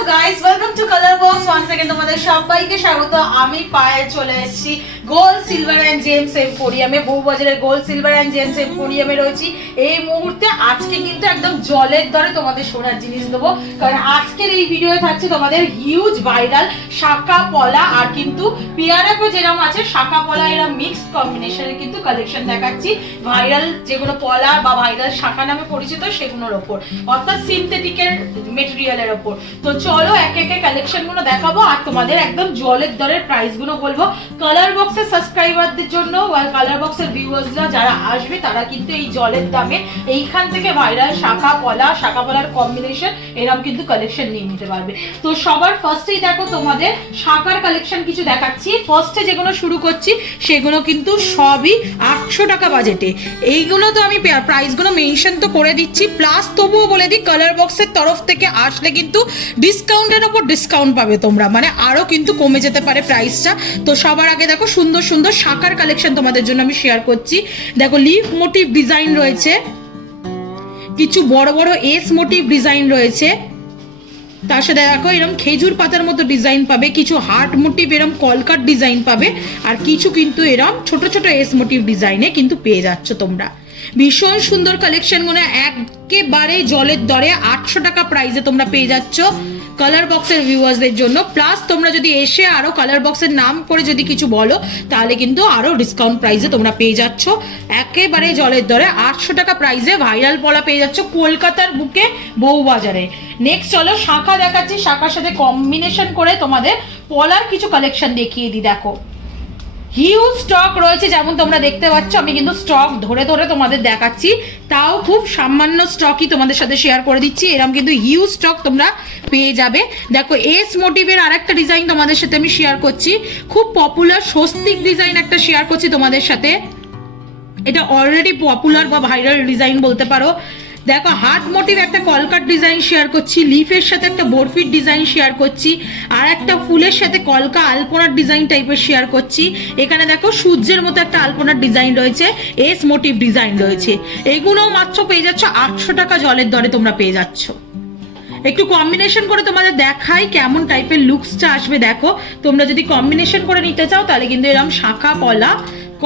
Hello guys, welcome to colour box. Once again তোমাদের সবাইকে স্বাগত। আমি পায়ে চলে এসেছি গোল্ড সিলভার এন্ড জেমস এম্পোরিয়ামে, বউবাজারের গোল্ড সিলভার এন্ড জেমস এম্পোরিয়ামে রয়েছি এই মুহূর্তে। আজকে কিন্তু একদম জলের দরে তোমাদের সোনার জিনিস দেবো, কারণ আজকের এই ভিডিও থাকছে তোমাদের হিউজ ভাইরাল শাখা পলা আর কিন্তু পিয়ারাপো যেরকম আছে শাখা পলা এরা মিক্সড কম্বিনেশনের কিন্তু কালেকশন দেখাচ্ছি। ভাইরাল যেগুলো পলা বা ভাইরাল শাখা নামে পরিচিত সেগুলোর ওপর, অর্থাৎ সিনথেটিকের মেটেরিয়ালের ওপর। তো চলো এক একে কালেকশন গুলো দেখাবো আর তোমাদের একদম জলের দরের প্রাইস গুলো বলবো। কালার বক্সের সাবস্ক্রাইবারদের জন্য আর কালার বক্সের ভিউয়ার্সরা যারা আসবে তারা কিন্তু এই জলের দামে এইখান থেকে ভাইরাল শাখা পলার কম্বিনেশন এরকম কিন্তু কালেকশন নিয়ে নিতে পারবে। তো সবার ফার্স্টেই দেখো তোমাদের শাখার কালেকশন কিছু দেখাচ্ছি। ফার্স্টে যেগুলো শুরু করছি সেগুলো কিন্তু সবই 800 টাকা বাজেটে। এইগুলো তো আমি প্রাইসগুলো মেনশন তো করে দিচ্ছি, প্লাস তবুও বলে দিই কালার বক্সের তরফ থেকে আসলে কিন্তু ডিসকাউন্টের ওপর ডিসকাউন্ট পাবে তোমরা, মানে আরো কিন্তু কমে যেতে পারে প্রাইসটা। তো সবার আগে দেখো সুন্দর সুন্দর শাখার কালেকশন তোমাদের জন্য আমি শেয়ার করছি। দেখো লিফ মোটিভ ডিজাইন রয়েছে, কিছু বড় বড় এস মোটিভ ডিজাইন রয়েছে, তার সাথে দেখো এরকম খেজুর পাতার মতো ডিজাইন পাবে, কিছু হার্ট মোটিভ এরকম কলকাট ডিজাইন পাবে, আর কিছু কিন্তু এরকম ছোট ছোট এস মোটিভ ডিজাইনে কিন্তু পেয়ে যাচ্ছ তোমরা। ভীষণ সুন্দর কালেকশন গুলো একেবারে জলের দরে 800 টাকা প্রাইসে তোমরা পেয়ে যাচ্ছ কালার বক্সের ভিউয়ার্সদের জন্য। প্লাস তোমরা যদি এসে আরো কালার বক্সের নাম করে যদি কিছু বলো তাহলে কিন্তু আরো ডিসকাউন্ট প্রাইসে তোমরা পেয়ে যাচ্ছ একেবারে জলের দরে 800 টাকা প্রাইসে ভাইরাল পলা পেয়ে যাচ্ছ কলকাতার বুকে বউবাজারে। নেক্সট চলো শাখা দেখাচ্ছি, শাখার সাথে কম্বিনেশন করে তোমাদের পলার কিছু কালেকশন দেখিয়ে দিই। দেখো হিউজ স্টক রয়েছে, যেমন তোমরা দেখতে পাচ্ছ আমি কিন্তু স্টক ধরে ধরে তোমাদের দেখাচ্ছি, তাও খুব সামান্য স্টকই তোমাদের সাথে শেয়ার করে দিচ্ছি। এরকম কিন্তু হিউজ স্টক তোমরা পেয়ে যাবে। দেখো এস মোটিভের আরেকটা ডিজাইন তোমাদের সাথে আমি শেয়ার করছি, খুব পপুলার স্বস্তিক ডিজাইন একটা শেয়ার করছি তোমাদের সাথে। এটা অলরেডি পপুলার বা ভাইরাল ডিজাইন বলতে পারো। দেখো হার্ট মোটিভ একটা কলকাট ডিজাইন শেয়ার করছি, লিফের সাথে একটা বরফির ডিজাইন শেয়ার করছি, আর একটা ফুলের সাথে কলকা আলপনার ডিজাইন টাইপের শেয়ার করছি। এখানে দেখো সূর্যের মতো একটা আলপনার ডিজাইন রয়েছে, এস মোটিভ ডিজাইন রয়েছে। এগুলোও মাত্র পেয়ে যাচ্ছ 800 টাকা জলের দরে তোমরা পেয়ে যাচ্ছ। একটু কম্বিনেশন করে তোমাদের দেখাই কেমন টাইপের লুকসটা আসবে। দেখো তোমরা যদি কম্বিনেশন করে নিতে চাও তাহলে কিন্তু এরকম শাখা পলা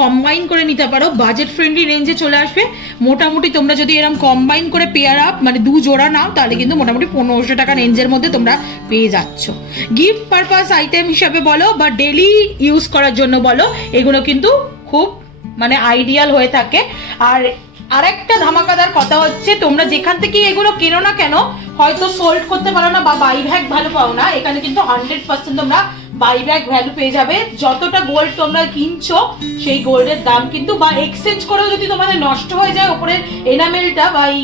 কম্বাইন করে নিতে পারো, বাজেট ফ্রেন্ডলি রেঞ্জে চলে আসবে। মোটামুটি তোমরা যদি এরকম কম্বাইন করে পেয়ার আপ মানে দু জোড়া নাও তাহলে কিন্তু মোটামুটি 1500 টাকা রেঞ্জের মধ্যে তোমরা পেয়ে যাচ্ছ। গিফট পারপাস আইটেম হিসাবে বলো বা ডেলি ইউজ করার জন্য বলো, এগুলো কিন্তু খুব মানে আইডিয়াল হয়ে থাকে। আর আরেকটা ধামাকাদার কথা হচ্ছে, তোমরা যেখান থেকে এগুলো কেনো না কেন হয়তো সোল্ড করতে পারো না বা বাইব্যাক ভালো পাও না, এখানে কিন্তু 100% তোমরা বাইব্যাক ভ্যালু পেয়ে যাবে। যতটা গোল্ড তোমরা কিনছো সেই গোল্ডের দাম কিন্তু, বা এক্সচেঞ্জ করেও যদি তোমাদের নষ্ট হয়ে যায় উপরের এনামেলটা বা এই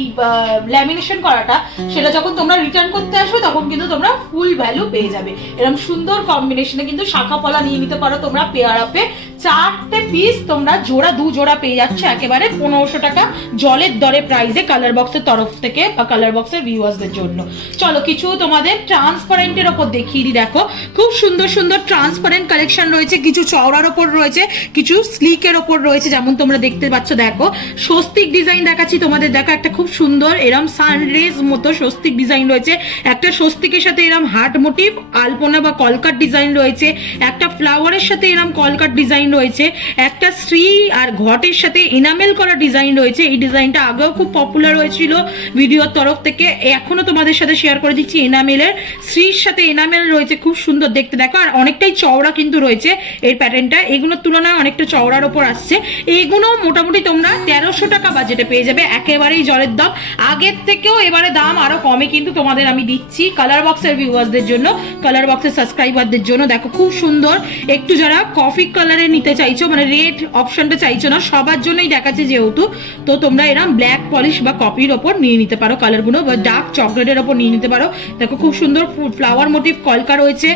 ল্যামিনেশন করাটা, সেটা যখন তোমরা রিটার্ন করতে আসবে তখন কিন্তু তোমরা ফুল ভ্যালু পেয়ে যাবে। এরকম সুন্দর কম্বিনেশনে কিন্তু শাখা পলা নিয়ে নিতে পারো তোমরা পেয়ার আপে। 4টে পিস তোমরা জোড়া দু জোড়া পেয়ে যাচ্ছে একেবারে 1500 টাকা জলের দরে প্রাইসে কালার বক্সের তরফ থেকে বা কালার বক্সের ভিউয়ার্সদের জন্য। চলো কিছু তোমাদের ট্রান্সপারেন্টের ওপর দেখিয়ে দিই। দেখো খুব সুন্দর সুন্দর ট্রান্সপারেন্ট কালেকশন রয়েছে, কিছু চওড়ার ওপর রয়েছে, কিছু স্লিকের ওপর রয়েছে, যেমন তোমরা দেখতে পাচ্ছ। দেখো স্বস্তিক ডিজাইন দেখাচ্ছি তোমাদের। দেখো একটা খুব সুন্দর এরম সানরেজ মতো স্বস্তিক ডিজাইন রয়েছে, একটা স্বস্তিকের সাথে এরম হার্ট মোটিভ আলপনা বা কলকাট ডিজাইন রয়েছে, একটা ফ্লাওয়ারের সাথে এরম কলকাট ডিজাইন রয়েছে, একটা শ্রী আর ঘটের সাথে এনামেল করা ডিজাইন রয়েছে। এই ডিজাইনটা আগেও খুব পপুলার হয়েছিল ভিডিওর তরফ থেকে, এখনো তোমাদের সাথে শেয়ার করে দিচ্ছি। এনামেলের শ্রীর সাথে এনামেল রয়েছে, খুব সুন্দর দেখতে। দেখো আর অনেকটাই চওড়া কিন্তু রয়েছে এর প্যাটার্নটা, এগুলোর তুলনায় অনেকটা চওড়ার ওপর আসছে। এইগুলো মোটামুটি তোমরা 1300 টাকা বাজেটে পেয়ে যাবে, একেবারেই জলের দাম। আগের থেকেও এবারে দাম আরো কমে কিন্তু তোমাদের আমি দিচ্ছি কালার বক্সের ভিউয়ার্সদের জন্য, কালার বক্সের সাবস্ক্রাইবারদের জন্য। দেখো খুব সুন্দর, একটু যারা কফি কালারে নিতে চাইছো মানে রেড অপশনটা চাইছো না, সবার জন্যই দেখাচ্ছে যেহেতু, তো তোমরা এরকম ব্ল্যাক পলিশ বা কপির ওপর নিয়ে নিতে পারো কালারগুলো, বা ডার্ক চকলেটের ওপর নিয়ে নিতে পারো। দেখো খুব সুন্দর ফ্লাওয়ার মোটিভ কলকা রয়েছে,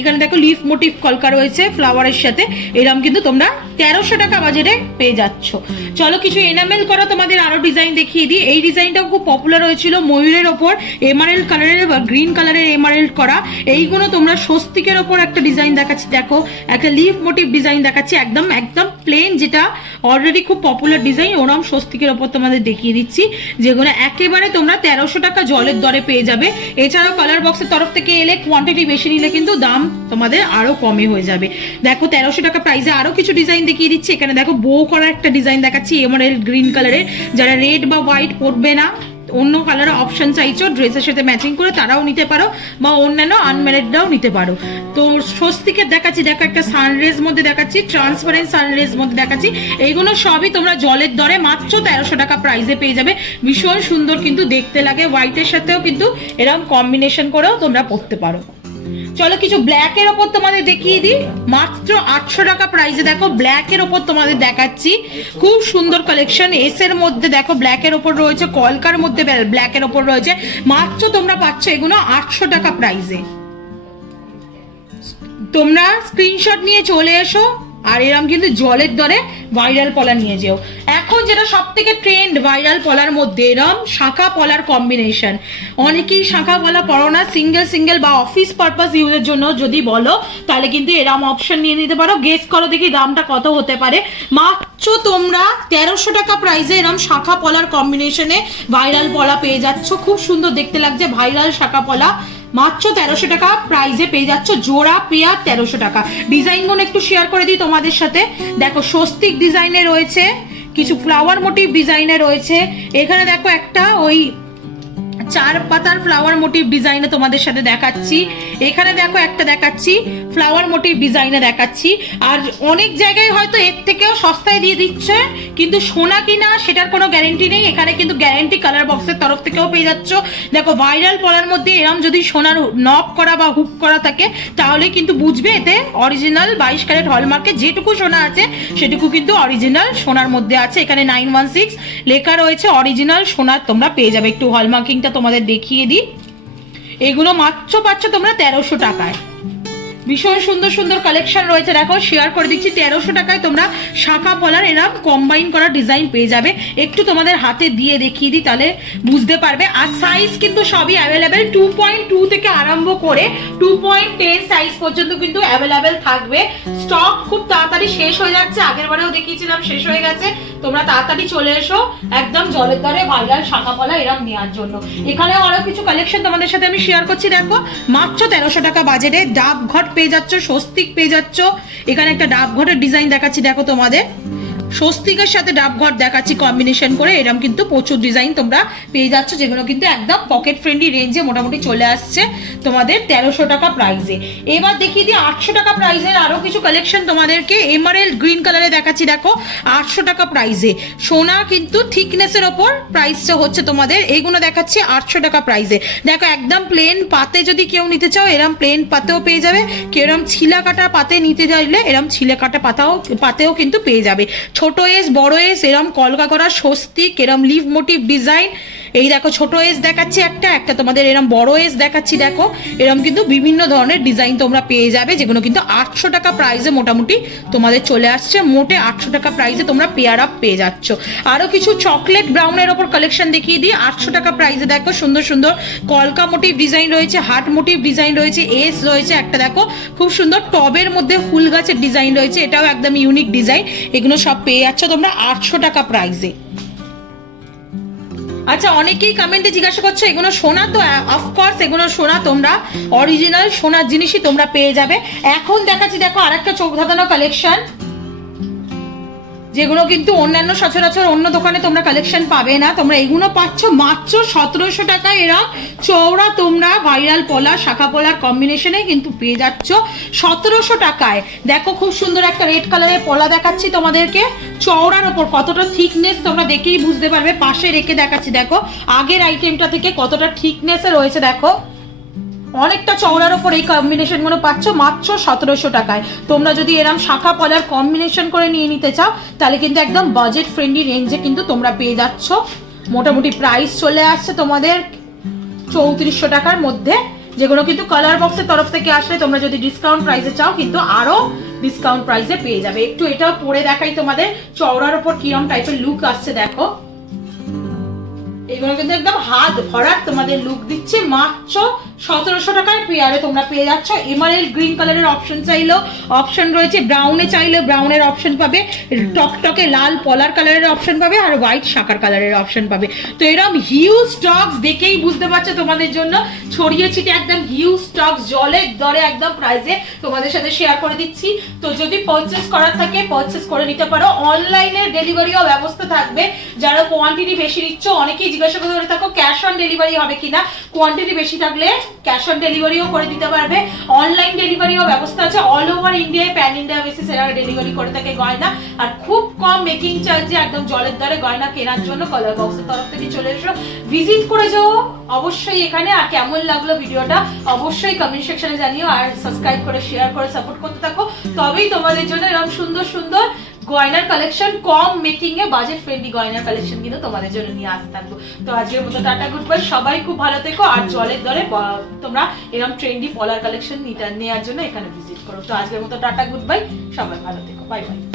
এখানে দেখো লিফ মোটিভ কলকা রয়েছে ফ্লাওয়ারের সাথে, এরকম কিন্তু তোমরা 1300 টাকা বাজেটে পেয়ে যাচ্ছ। চলো কিছু এনামেল করা তোমাদের আরো ডিজাইন দেখিয়ে দিই। এই ডিজাইনটাও খুব পপুলার হয়েছিল, ময়ূরের ওপর এমারেল্ড কালারের বা গ্রিন কালারের এমারেল্ড করা। এইগুলো তোমরা স্বস্তিকের ওপর একটা ডিজাইন দেখাচ্ছি, দেখো একটা লিফ মোটিভ ডিজাইন দেখাচ্ছি, একদম একদম প্লেন, যেটা অলরেডি খুব পপুলার ডিজাইন, ওরম স্বস্তিকের ওপর তোমাদের দেখিয়ে দিচ্ছি, যেগুলো একেবারে তোমরা 1300 টাকা জলের দরে পেয়ে যাবে। এছাড়াও কালার বক্সের তরফ থেকে এলে কোয়ান্টিটি বেশি নিলে কিন্তু দাম তোমাদের আরো কমে হয়ে যাবে। দেখো 1300 টাকা প্রাইসে আরো কিছু ডিজাইন দেখিয়ে দিচ্ছি। এখানে দেখো বো করা একটা ডিজাইন দেখাচ্ছি এমারেল্ড গ্রিন কালারের, যারা রেড বা হোয়াইট পরবে না, অন্য কালারের অপশন চাইছো ড্রেসের সাথে ম্যাচিং করে, তারাও নিতে পারো বা অন্যান্য আনম্যারিডরাও নিতে পারো। তো স্বস্তিকের দেখাচ্ছি, দেখো একটা সানরেজ মধ্যে দেখাচ্ছি, ট্রান্সপারেন্ট সানরেজ মধ্যে দেখাচ্ছি। এইগুলো সবই তোমরা জলের দরে মাত্র 1300 টাকা প্রাইসে পেয়ে যাবে। ভীষণ সুন্দর কিন্তু দেখতে লাগে, হোয়াইটের সাথেও কিন্তু এরকম কম্বিনেশন করেও তোমরা পরতে পারো। চলো কিছু ব্ল্যাক এর ওপর তোমাদের দেখিয়ে দিই, মাত্র 800 টাকা প্রাইসে দেখো ব্ল্যাক এর ওপর তোমাদের দেখাচ্ছি, খুব সুন্দর কালেকশন। এস এর মধ্যে দেখো ব্ল্যাক এর ওপর রয়েছে, কলকার মধ্যে ব্ল্যাক এর ওপর রয়েছে, মাত্র তোমরা পাচ্ছ এগুলো 800 টাকা প্রাইসে। তোমরা স্ক্রিনশট নিয়ে চলে এসো, আর এরকম কিন্তু জলের দরে ভাইরাল পলা নিয়ে যেও। এখন যেটা সব থেকে ট্রেন্ড ভাইরাল পলার মধ্যে এরম শাঁখা পলার কম্বিনেশন। অনেকেই শাঁখা পলা পরো না, সিঙ্গেল সিঙ্গেল বা অফিস পারপাস ইউজের জন্য যদি বলো, তাহলে কিন্তু এরম অপশন নিয়ে নিতে পারো। গেস করো দেখি দামটা কত হতে পারে। মাত্র তোমরা 1300 টাকা প্রাইসে এরম শাঁখা পলার কম্বিনেশনে ভাইরাল পলা পেয়ে যাচ্ছ, খুব সুন্দর দেখতে লাগছে ভাইরাল শাঁখা পলা, মাত্র 1300 টাকা প্রাইসে পেয়ে যাচ্ছ। জোড়া পেয়ার 1300 টাকা। ডিজাইনগুলো একটু শেয়ার করে দিই তোমাদের সাথে। দেখো স্বস্তিক ডিজাইনে রয়েছে, কিছু ফ্লাওয়ার মোটিভ ডিজাইনে রয়েছে। এখানে দেখো একটা ওই 4 পাতার ফ্লাওয়ার মোটিভ ডিজাইনে তোমাদের সাথে দেখাচ্ছি। এখানে দেখো একটা দেখাচ্ছি ফ্লাওয়ার মোটিভ ডিজাইনে দেখাচ্ছি। আর অনেক জায়গায় হয়তো এর থেকেও সস্তায় দিয়ে দিচ্ছে, কিন্তু সোনা কিনা সেটার কোনো গ্যারেন্টি নেই। এখানে কিন্তু গ্যারেন্টি কালার বক্সের তরফ থেকেও পেয়ে যাচ্ছ। দেখো ভাইরাল পলার মধ্যে এরম যদি সোনার নব করা বা হুক করা থাকে, তাহলে কিন্তু বুঝবে এতে অরিজিনাল 22 ক্যারেট হলমার্কে যেটুকু সোনা আছে সেটুকু কিন্তু অরিজিনাল সোনার মধ্যে আছে। এখানে 916 লেখা রয়েছে, অরিজিনাল সোনার তোমরা পেয়ে যাবে। একটু হলমার্কিংটা তোমাদের দেখিয়ে দিই। এগুলো মাত্র পাচ্ছ তোমরা 1300 টাকায়। ভীষণ সুন্দর সুন্দর কালেকশন রয়েছে, দেখো শেয়ার করে দিচ্ছি। 1300 টাকায় তোমরা শাঁখা পলার এরকম কম্বাইন করা ডিজাইন পেয়ে যাবে। একটু তোমাদের হাতে দিয়ে দেখিয়ে দিই, তাহলে বুঝতে পারবে। আর সাইজ কিন্তু সবই অ্যাভেলেবেল, 2.2 থেকে আরম্ভ করে 2.10 সাইজ পর্যন্ত কিন্তু অ্যাভেলেবেল থাকবে। স্টক খুব তাড়াতাড়ি শেষ হয়ে যাচ্ছে, আগের বারেও দেখিয়েছিলাম শেষ হয়ে গেছে। তোমরা তাড়াতাড়ি চলে এসো একদম জলের দরে ভাইরাল শাঁখা পলা এরকম নেওয়ার জন্য। এখানেও আরো কিছু কালেকশন তোমাদের সাথে আমি শেয়ার করছি। দেখো মাত্র 1300 টাকা বাজেটে ডাব ঘট পেয়ে যাচ্ছ, স্বস্তিক পেয়ে যাচ্ছ। এখানে একটা ডাব ঘটের ডিজাইন দেখাচ্ছি, দেখো তোমাদের স্বস্তিকের সাথে ডাবঘট দেখাচ্ছি কম্বিনেশন করে। এরকম কিন্তু প্রচুর ডিজাইন তোমরা পেয়ে যাচ্ছ, যেগুলো কিন্তু একদম পকেট ফ্রেন্ডলি রেঞ্জে মোটামুটি চলে আসছে তোমাদের 1300 টাকা প্রাইসে। এবার দেখিয়ে দিই 800 টাকা প্রাইসের আরো কিছু কালেকশন তোমাদেরকে। এমারেল্ড গ্রিন কালারে দেখাচ্ছি, দেখো 800 টাকা প্রাইসে। সোনা কিন্তু থিকনেসের ওপর প্রাইসটা হচ্ছে তোমাদের। এইগুলো দেখাচ্ছি 800 টাকা প্রাইসে। দেখো একদম প্লেন পাতে যদি কেউ নিতে চাও, এরম প্লেন পাতেও পেয়ে যাবে। কেউ এরম ছিলা কাটা পাতে নিতে চাইলে এরম ছিলা কাটা পাতেও কিন্তু পেয়ে যাবে। ছোট এস বড় এস এরম কলকা করা স্বস্তিক, এরম লিভ মোটিভ ডিজাইন। এই দেখো ছোট এস দেখাচ্ছি একটা তোমাদের এরম বড় এস দেখাচ্ছি। দেখো এরম কিন্তু বিভিন্ন ধরনের ডিজাইন তোমরা পেয়ে যাবে, যেগুলো কিন্তু 800 টাকা প্রাইসে মোটামুটি তোমাদের চলে আসছে। মোটে 800 টাকা প্রাইসে তোমরা পেয়ার আপ পেয়ে যাচ্ছ। আরো কিছু চকলেট ব্রাউনের ওপর কালেকশন দেখিয়ে দিই 800 টাকা প্রাইসে। দেখো সুন্দর সুন্দর কলকা মোটিভ ডিজাইন রয়েছে, হার্ট মোটিভ ডিজাইন রয়েছে, এস রয়েছে একটা। দেখো খুব সুন্দর টবের মধ্যে ফুল গাছের ডিজাইন রয়েছে, এটাও একদম ইউনিক ডিজাইন। এগুলো সব পেয়ে যাচ্ছ তোমরা 800 টাকা প্রাইসে। আচ্ছা অনেকেই কমেন্টে জিজ্ঞাসা করছো এগুলো সোনা, তো অফকোর্স এগুলো সোনা, তোমরা অরিজিনাল সোনার জিনিসই তোমরা পেয়ে যাবে। এখন দেখাচ্ছি দেখো আরেকটা চোখ ধাঁধানো কালেকশন, যেগুলো কিন্তু অন্যান্য সচরাচর অন্য দোকানে তোমরা কালেকশন পাবে না। তোমরা এগুলো পাচ্ছ মাত্র 1700 টাকায়। এরা চওড়া তোমরা ভাইরাল পলা শাখা পলার কম্বিনেশনে কিন্তু পেয়ে যাচ্ছ 1700 টাকায়। দেখো খুব সুন্দর একটা রেড কালারের পলা দেখাচ্ছি তোমাদেরকে, চওড়ার ওপর কতটা থিকনেস তোমরা দেখেই বুঝতে পারবে। পাশে রেখে দেখাচ্ছি, দেখো আগের আইটেমটা থেকে কতটা থিকনেসে রয়েছে। দেখো অনেকটা চওড়ার ওপর এই কম্বিনেশনগুলো পাচ্ছ মাত্র 1700 টাকায়। তোমরা যদি এরম শাখা পলার কম্বিনেশন করে নিয়ে নিতে চাও, তাহলে কিন্তু একদম বাজেট ফ্রেন্ডলি রেঞ্জে কিন্তু তোমরা পেয়ে যাচ্ছ। মোটামুটি প্রাইস চলে আসছে তোমাদের 3400 টাকার মধ্যে। যেগুলো কিন্তু কালার বক্সের তরফ থেকে আসলে তোমরা যদি ডিসকাউন্ট প্রাইসে চাও কিন্তু আরো ডিসকাউন্ট প্রাইসে পেয়ে যাবে। একটু এটাও পরে দেখাই তোমাদের চওড়ার উপর কিরম টাইপের লুক আসছে দেখো। এগুলো কিন্তু একদম হাত ভরার তোমাদের লুক দিচ্ছে, মাত্র 1700 টাকায় পেয়ারে তোমরা পেয়ে যাচ্ছ। এমারেল্ড গ্রিন কালারের অপশন চাইলেও অপশন রয়েছে, ব্রাউনে চাইলে ব্রাউনের অপশন পাবে, টকটকে লাল পলার কালারের অপশন পাবে, আর হোয়াইট শাকার কালারের অপশন পাবে। তো এরকম হিউজ স্টকস দেখেই বুঝতে পারছো তোমাদের জন্য ছড়িয়ে ছিটে একদম হিউজ স্টকস জলের দরে একদম প্রাইসে তোমাদের সাথে শেয়ার করে দিচ্ছি। তো যদি পারচেস করার থাকে পারচেস করে নিতে পারো। অনলাইনে ডেলিভারিও ব্যবস্থা থাকবে, যারা কোয়ান্টিটি বেশি নিচ্ছ অনেকেই জিজ্ঞাসা করে থাকো ক্যাশ অন ডেলিভারি হবে কিনা। কোয়ান্টিটি বেশি থাকলে ক্যাশ অন ডেলিভারিও করে দিতে পারবে, অনলাইন ডেলিভারিও ব্যবস্থা আছে। অল ওভার ইন্ডিয়ায় প্যান ইন্ডিয়া বেসিস এরা ডেলিভারি করে থাকে গয়না, আর খুব কম মেকিং চার্জে একদম জলের দরে গয়না কেনার জন্য কালার বক্সের তরফ থেকে চলে এসো, ভিজিট করে যাও অবশ্যই এখানে। আর কেমন লাগলো ভিডিওটা অবশ্যই কমেন্ট সেকশনে জানিও, আর সাবস্ক্রাইব করে শেয়ার করে সাপোর্ট করতে থাকো, তবেই তোমাদের জন্য এরকম সুন্দর সুন্দর গয়নার কালেকশন, কম মেকিং এ বাজেট ফ্রেন্ডলি গয়নার কালেকশন কিন্তু তোমাদের জন্য নিয়ে আসতে থাকবো। তো আজকের মতো টাটা গুড বাই, সবাই খুব ভালো থেকো। আর জলের দরে তোমরা এরকম ট্রেন্ডি পলার কালেকশন নেওয়ার জন্য এখানে ভিজিট করো। তো আজকের মতো টাটা গুড বাই, সবাই ভালো থেকো, বাই বাই।